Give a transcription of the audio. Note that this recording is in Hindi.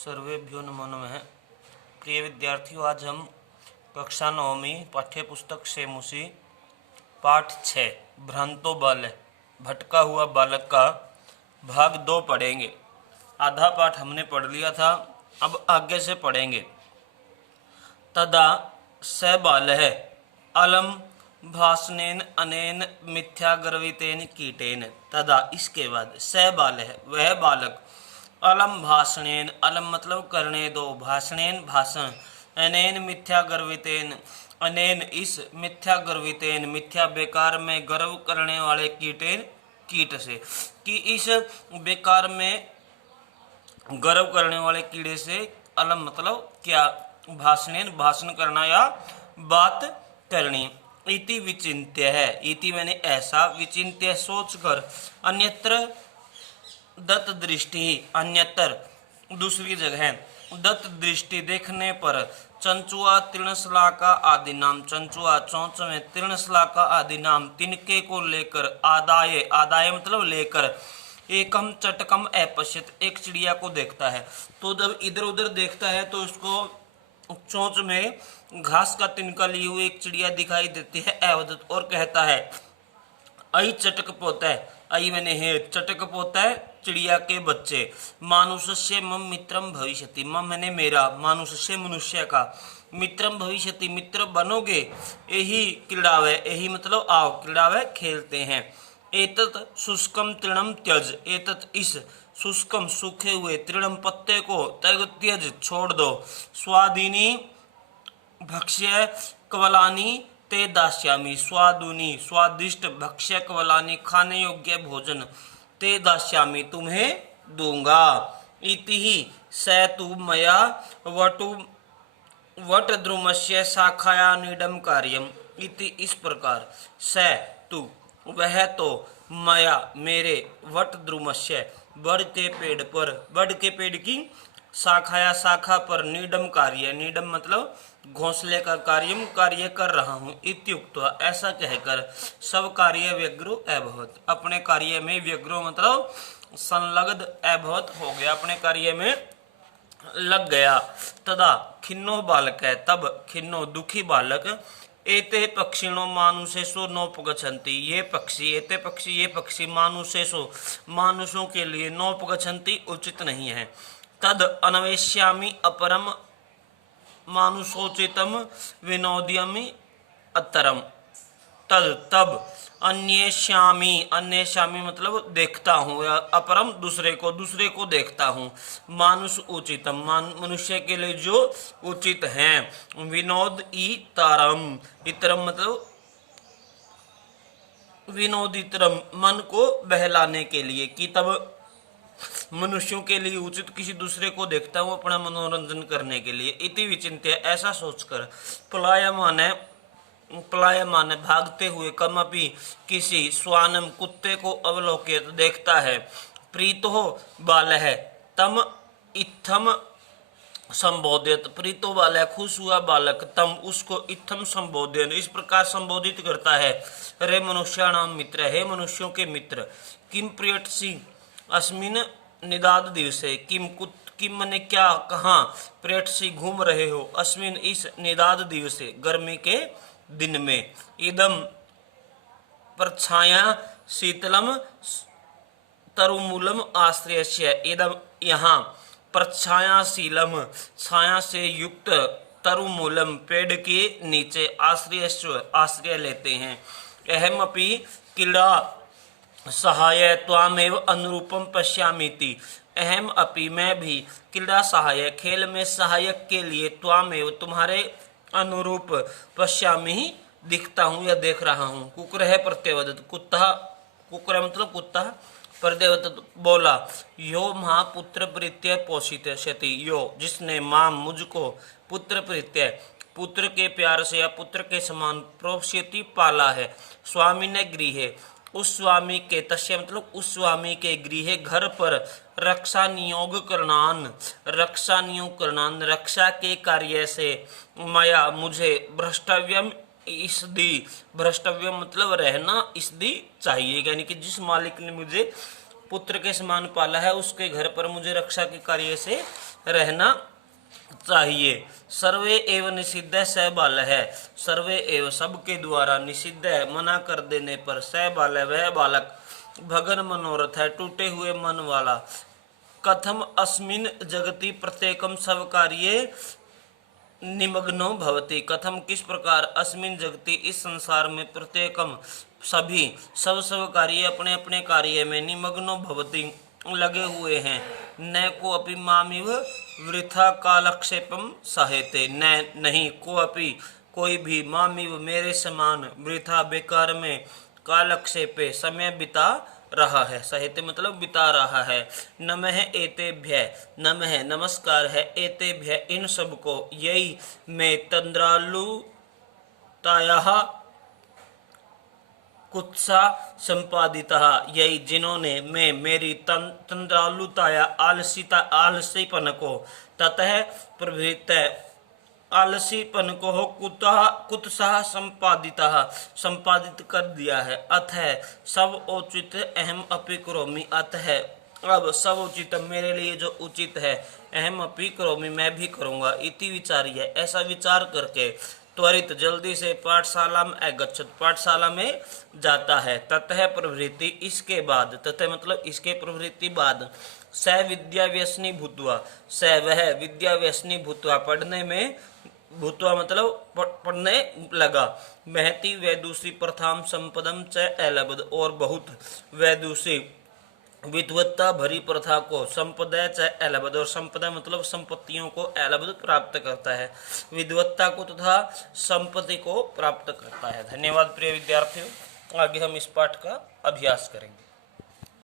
सर्वेभ्यो नमो नमः। प्रिय विद्यार्थियों, आज हम कक्षा 9वीं पाठ्य पुस्तक से मुसी पाठ 6 भ्रांतो बालक भटका हुआ बालक का भाग 2 पढ़ेंगे। आधा पाठ हमने पढ़ लिया था, अब आगे से पढ़ेंगे। तदा स बालः अलम भाषणेन अनेन मिथ्यागर्वितेन कीटेन। तदा इसके बाद स बालः वह बालक अलम भाषणेन, अलम मतलब करने दो, भाषणेन भाषण, अनेन मिथ्या गर्वितेन, अनेन इस मिथ्या गर्वितेन मिथ्या बेकार में गर्व करने वाले कीटेन कीट से, कि इस बेकार में गर्व करने वाले कीड़े से। अलम मतलब क्या, भाषणेन भाषण करना या बात करनी। इति विचिन्त्य है, इति मैंने ऐसा, विचिन्त्य सोच कर, अन्यत्र दत्त दृष्टि, अन्यतर दूसरी जगह, दत्त दृष्टि देखने पर, चंचुआ तृणशलाका आदि नाम, चंचुआ चौंच में तृणशलाका आदि नाम, तिनके को लेकर, आदाय, आदाय मतलब लेकर, एकम चटकम अपश्यत एक चिड़िया को देखता है। तो जब इधर उधर देखता है तो उसको चोंच में घास का तिनका ली हुई एक चिड़िया दिखाई देती है अवदत, और कहता है आई चटक पोता है, आई मैंने है चटक पोता है चिड़िया के बच्चे। मानुष्य मम मित्रम भविष्यति, मम मैंने मेरा, मानुष्य मनुष्य का, मित्रम भविष्यति मित्र बनोगे। यही क्रीड़ावे, यही मतलब आओ क्रीड़ावे खेलते हैं। एतत शुष्कम तृणम त्यज, एतत इस शुष्कम सूखे हुए तृणम पत्ते को त्यज त्यज छोड़ दो। स्वादिनी भक्ष्य कवलानी ते दास्यामी, स्वादुनी स्वादिष्ट, भक्ष्य कवलानी खाने योग्य भोजन, ते दास्यामी तुम्हें दूंगा। इति ही स तु मया वट द्रुमस्य शाखाया नीडम कार्यम। इति इस प्रकार, स तु वह तो, मया मेरे, वट द्रुमस्य बड़ के पेड़ पर, बड़ के पेड़ की शाखाया शाखा पर, नीडम कार्य, नीडम मतलब घोंसले का, कार्यम कार्य कर रहा हूँ। इत्युक्त ऐसा कहकर, सब कार्य व्यग्रो अभवत, अपने कार्य में व्यग्रो मतलब संलग्न अभवत हो गया, अपने कार्य में लग गया। तदा खिन्नो बालक है, तब खिन्नो दुखी बालक, एते पक्षिणो मानुषेषु नोपगच्छन्ति, ये पक्षी, एते पक्षी ये पक्षी, मानुषेषु मानुषों के लिए, नोपगच्छन्ति उचित नहीं है। तद अन्वेष्यामि अपरम मानुषोचितम विनोद्यमि अतरम। तद तब, अन्येष्यामि, अन्येष्यामि मतलब देखता हूँ, या अपरम दूसरे को देखता हूँ, मानुष उचितम मनुष्य के लिए जो उचित हैं, विनोद इतरम, इतरम मतलब विनोदितरम मन को बहलाने के लिए, कि तब मनुष्यों के लिए उचित किसी दूसरे को देखता हूँ अपना मनोरंजन करने के लिए। इति विचिन्त्य ऐसा सोचकर, पलायमान भागते हुए, कमपि किसी, स्वानम कुत्ते को अवलोकित देखता है, प्रीतो बालः तम इत्थम संबोधित, प्रीतो बालः खुश हुआ बालक, तम उसको, इत्थम संबोधन इस प्रकार संबोधित करता है, रे मनुष्याणाम मित्र, हे मनुष्यों के मित्र, किम प्रियसी अस्मिन निदाद दिवसे, किम मने क्या, कहाँ, प्रेटसी घूम रहे हो, अस्मिन इस, निदाद दिवसे गर्मी के दिन में, इदम प्रछाया शीतलम तरुमूलम आश्रयस्य, इदम यहाँ, प्रछायाशीलम छाया से युक्त, तरुमूलम पेड़ के नीचे, आश्रय लेते हैं। अहमपि क्रीड़ा सहाय त्वामेव अनुरूपम पश्यामीति, अहम अपि मैं भी, क्रीड़ा सहाय खेल में सहायक के लिए, त्वामेव तुम्हारे अनुरूप, पश्यामी दिखता हूँ या देख रहा हूँ। कुकर है प्रत्यवदत, कुत्ता, कुकर मतलब कुत्ता, प्रत्यवदत बोला, यो मां पुत्र प्रीत्य पोषित क्षति, यो जिसने मां मुझको, पुत्र प्रीत्य पुत्र के प्यार से या पुत्र के समान, प्रोष्यति पाला है, स्वामी ने गृह उस स्वामी के, तस्य मतलब उस स्वामी के, गृह घर पर, रक्षा नियोग करनान, रक्षा नियोग करनान रक्षा के कार्य से, मया मुझे, भ्रष्टव्यम इस दी, भ्रष्टव्यम मतलब रहना इस दी चाहिए, यानी कि जिस मालिक ने मुझे पुत्र के समान पाला है उसके घर पर मुझे रक्षा के कार्य से रहना चाहिए। सर्वे एव निषिद्ध स बाल है, सर्वे एव सबके द्वारा निषिद्ध है मना कर देने पर, स बाल वह बालक भगन मनोरथ है टूटे हुए मन वाला। कथम अस्मिन जगति प्रत्येकम सब कार्ये निमग्नो भवति, कथम किस प्रकार अस्मिन जगति इस संसार में प्रत्येकम सभी सब कार्य अपने अपने कार्य में निमग्नो भवति लगे हुए हैं। न को अपि मामिव वृथा कालक्षेपम सहेते, न नहीं को अपि कोई भी मामिव मेरे समान वृथा बेकार में कालक्षेपे समय बिता रहा है, सहित मतलब बिता रहा है। नमः एतेभ्य, नमः नमस्कार है, एतेभ्य इन सबको, यही मैं तंद्रालुतायाः कुत्सा संपादिता, यही जिन्होंने मैं मेरी तंद्रालुताया आलसीपन को ततः प्रभृत आलसीपन को कुत्साह संपादित कर दिया है। अतः सब उचित अहम अपि करोमि, अतः अब सब उचित मेरे लिए जो उचित है, अहम अपि करोमि मैं भी करूँगा। इति विचार्य, ऐसा विचार करके त्वरित जल्दी से पाठशाला में अगच्छत, पाठशाला में जाता है। ततः प्रवृत्ति इसके बाद, ततः मतलब इसके प्रवृत्ति बाद, स विद्या व्यसनी भूतवा, स वह विद्या व्यसनी भूतवा पढ़ने में, भूतवा मतलब पढ़ने लगा। महती वह दूसरी प्रथाम संपदम च अलब्ध, और बहुत वह दूसरी विद्वत्ता भरी प्रथा को, संपदा च अलब्ध, और संपदा मतलब संपत्तियों को अलब्ध प्राप्त करता है, विद्वत्ता को तथा संपत्ति को प्राप्त करता है। धन्यवाद प्रिय विद्यार्थियों, आगे हम इस पाठ का अभ्यास करेंगे।